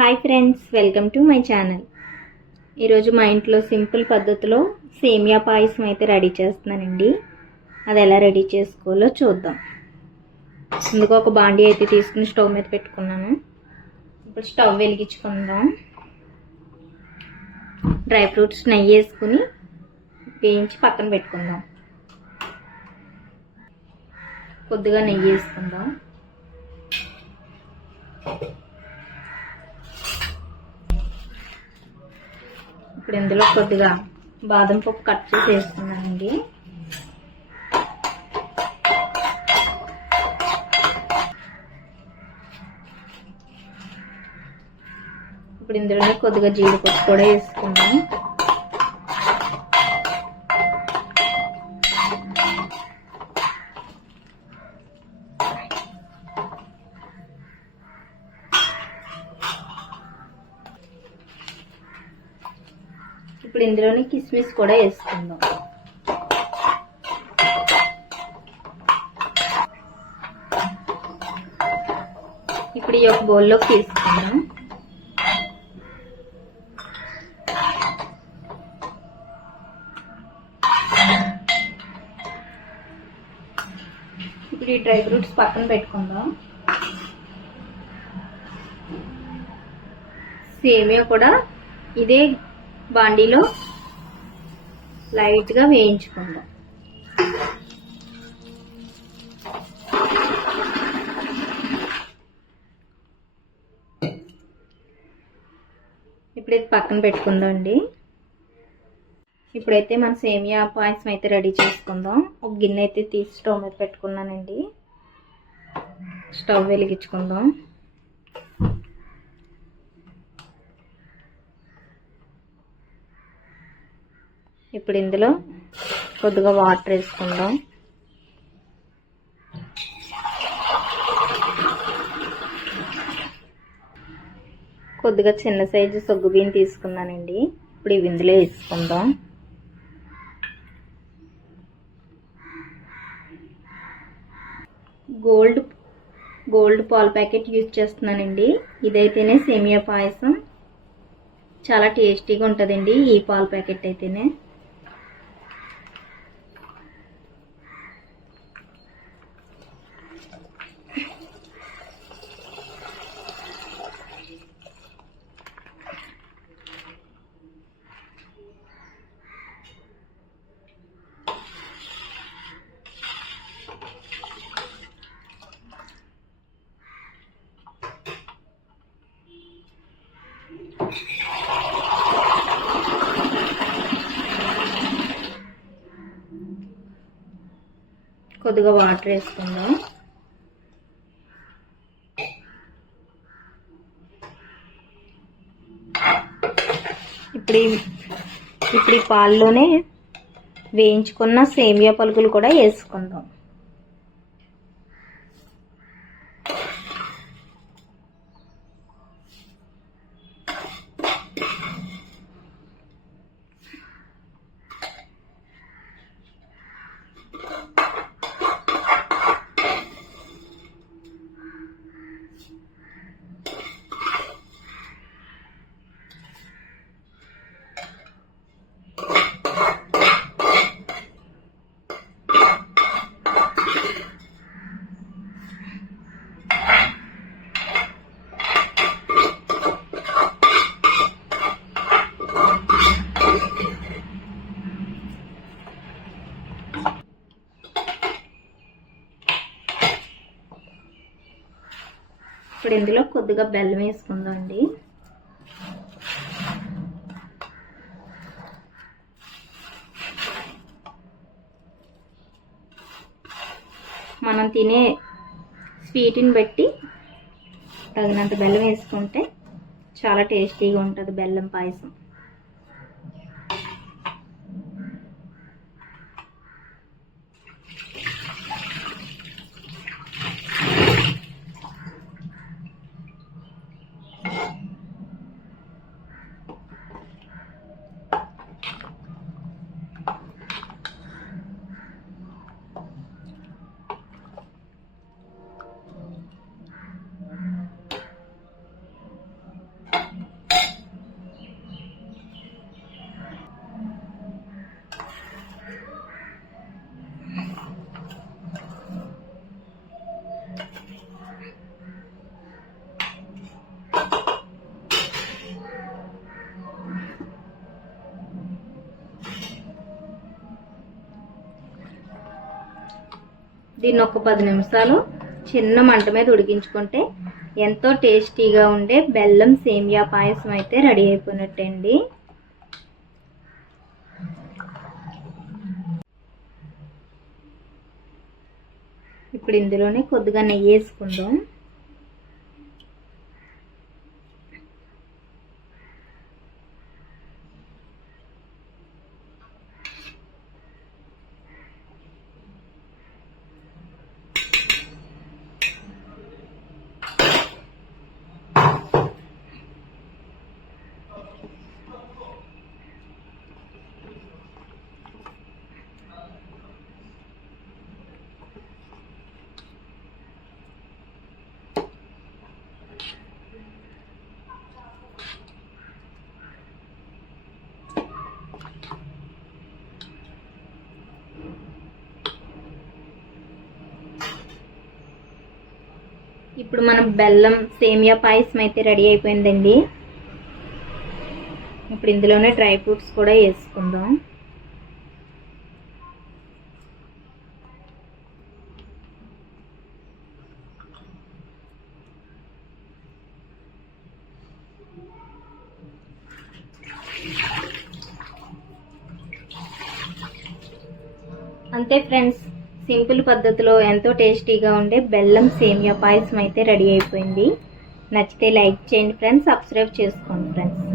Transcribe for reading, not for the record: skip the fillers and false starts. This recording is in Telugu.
Hi friends, welcome to my channel. ఈరోజు మా ఇంట్లో సింపుల్ పద్ధతిలో సేమియా పాయసం అయితే రెడీ చేస్తున్నానండి. అది ఎలా రెడీ చేసుకోవాలో చూద్దాం. ముందుగా ఒక బాండీ అయితే తీసుకుని స్టవ్ మీద పెట్టుకున్నాను. ఇప్పుడు స్టవ్ వెలిగించుకుందాం. డ్రై ఫ్రూట్స్ నెయ్యి వేసుకుని వేయించి పక్కన పెట్టుకుందాం. కొద్దిగా నెయ్యి వేసుకుందాం. ఇప్పుడు ఇందులో కొద్దిగా బాదం పప్పు కట్ చేసి వేస్తున్నానండి. ఇప్పుడు ఇందులో కొద్దిగా జీడిపప్పు కూడా వేసుకుందాం. ఇప్పుడు ఇందులోని కిస్మిస్ కూడా వేసుకుందాం. ఇప్పుడు ఈ ఒక బౌల్లోకి తీసుకుందాం. ఇప్పుడు ఈ డ్రై ఫ్రూట్స్ పక్కన పెట్టుకుందాం. సేమియా కూడా ఇదే బాండీలో లైట్గా వేయించుకుందాం. ఇప్పుడు ఇది పక్కన పెట్టుకుందాం అండి. ఇప్పుడైతే మన సేమియా పాయసం అయితే రెడీ చేసుకుందాం. ఒక గిన్నె అయితే తీసి స్టవ్ మీద పెట్టుకున్నానండి. స్టవ్ వెలిగించుకుందాం. ఇప్పుడు ఇందులో కొద్దిగా వాటర్ వేసుకుందాం. కొద్దిగా చిన్న సైజు సగ్గుబియ్యం తీసుకున్నానండి. ఇప్పుడు ఇవి ఇందులో వేసుకుందాం. గోల్డ్ పాల ప్యాకెట్ యూజ్ చేస్తున్నానండి. ఇదైతేనే సేమియా పాయసం చాలా టేస్టీగా ఉంటుందండి. ఈ పాల ప్యాకెట్ అయితేనే. కొద్దిగా వాటర్ వేసుకుందాం. ఇప్పుడు ఈ పాల్లోనే వేయించుకున్న సేమియా పలుకులు కూడా వేసుకుందాం. ఇప్పుడు ఇందులో కొద్దిగా బెల్లం వేసుకుందాం అండి. మనం తినే స్వీట్ని బట్టి తగినంత బెల్లం వేసుకుంటే చాలా టేస్టీగా ఉంటుంది బెల్లం పాయసం. దీన్ని ఒక 10 నిమిషాలు చిన్న మంట మీద ఉడికించుకుంటే ఎంతో టేస్టీగా ఉండే బెల్లం సేమియా పాయసం అయితే రెడీ అయిపోయినట్టండి. ఇప్పుడు ఇందులోనే కొద్దిగా నెయ్యి వేసుకుందాం. ఇప్పుడు మనం బెల్లం సేమియా పాయసం అయితే రెడీ అయిపోయిందండి. ఇప్పుడు ఇందులోనే డ్రై ఫ్రూట్స్ కూడా వేసుకుందాం. అంతే ఫ్రెండ్స్, సింపుల్ పద్ధతిలో ఎంతో టేస్టీగా ఉండే బెల్లం సేమియా పాయసం అయితే రెడీ అయిపోయింది. నచ్చితే లైక్ చేయండి ఫ్రెండ్స్, సబ్స్క్రైబ్ చేసుకోండి ఫ్రెండ్స్.